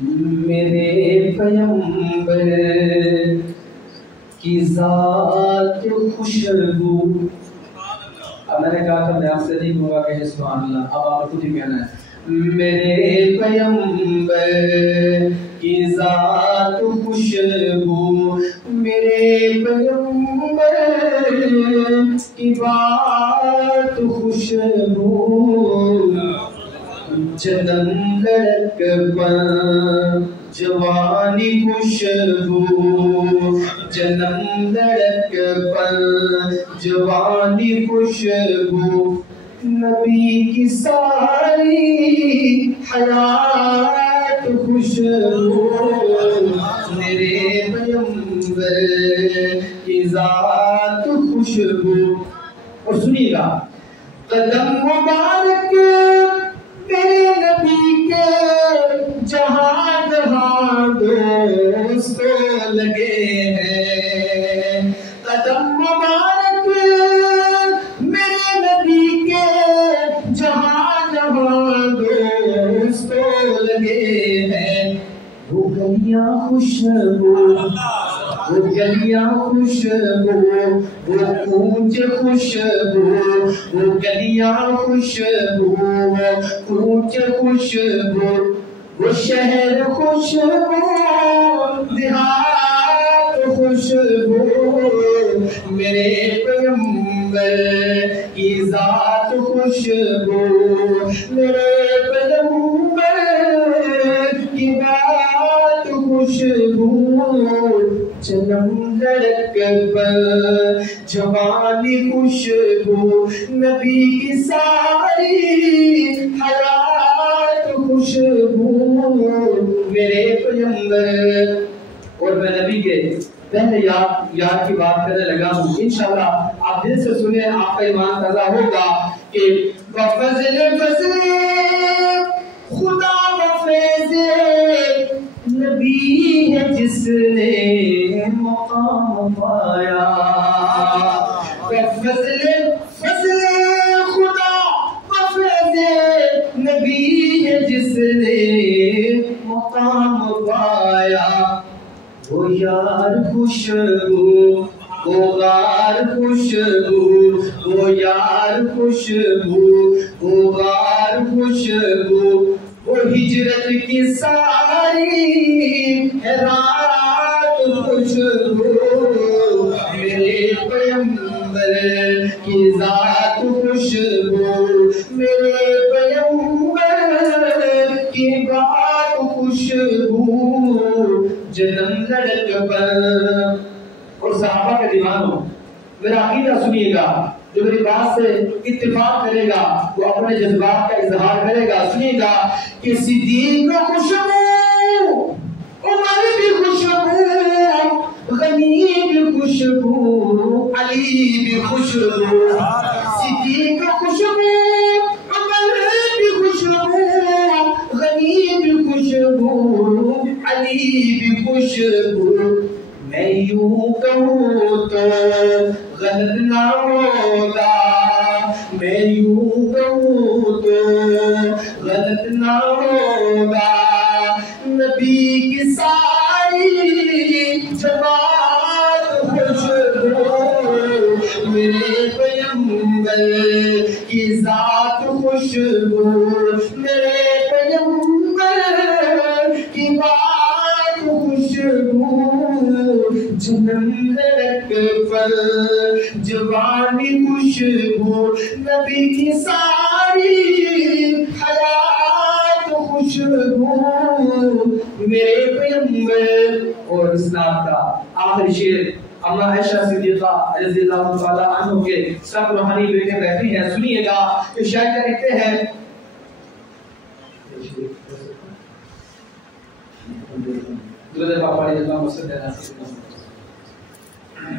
میرے پیغمبر کی ذات خوشبو. اب میں نے کہا تھا میں آپ سے نہیں کہوں گا کہ سبحان اللہ، اب آپ خود ہی کہنا ہے. میرے پیغمبر کی ذات خوشبو، میرے پیغمبر کی بات خوشبو، جنم لڑکپن جوانی خوشبو، جنم لڑکپن جوانی خوشبو، نبی کی ساری حیات خوشبو، میرے پیغمبر کی ذات خوشبو. اور سنیے گا، قدم مبارک میرے نبی کے جہاں جہاں دوست لگے ہیں، قدم مبارک میرے نبی کے جہاں جہاں دوست لگے ہیں. وہ گلیاں خوشبو، وہ گلیاں خوشبو، وہ کوچ خوشبو، وہ گلیاں خوشبو، وہ کوچ خوشبو، وہ شہر خوشبو، دیہات خوشبو، میرے پیغمبر کی ذات خوشبو، میرے پیغمبر کی بات خوشبو، جنم لڑکپن جوانی خوشبو، نبی کی ساری حیات خوشبو، میرے پیغمبر. اور میں نبی کے پہلے یاد کی بات کرنے لگا ہوں، انشاءاللہ آپ دل سے سنیں، آپ کا ایمان تازہ ہوگا کہ بفضل فضل خدا و فیض نبی ہے جس نے مقام پایا، بفضل فضل خدا و فیض نبی ہے جس نے مقام پایا. وہ یار خوشبو، وہ غار خوشبو، وہ یار خوشبو، وہ غار خوشبو، وہ ہجرت کی ساری رات خوشبو، میرے پیغمبر کی ذات خوشبو، میرے پیغمبر کی بات خوشبو، جنم لڑکپن. اور صحابہ کا دیوانوں، میرا عقیدہ سنیے گا، جو میری بات سے اتفاق کرے گا وہ اپنے جذبات کا اظہار کرے گا. سنیے گا کہ صدیق کا خوشبو، عمر بھی خوشبو، غنی بھی خوشبو، علی بھی خوشبو، صدیق کا خوشبو، عمر بھی خوشبو، غنی بھی خوشبو، علی بھی خوشبو. میں یوں کہوں تو غلط نہ ہوگا، میں یوں کہوں تو غلط نہ ہوگا، نبی کی ساری جماعت خوشبو، میرے پیغمبر کی ذات خوشبو، میرے پیغمبر کی بات خوشبو، جنم لڑکپن جوانی خوشبو، نبی کی ساری حیات خوشبو، میرے پیغمبر. اور اسلام کا آخری شعر اما عائشہ صدیقہ رضی اللہ تعالیٰ عنہ کے سب روحانی بیٹے بیٹھی ہیں، سنیے گا کہ شاید لکھتے ہیں درود پاک پڑھیے، اللہ مسلم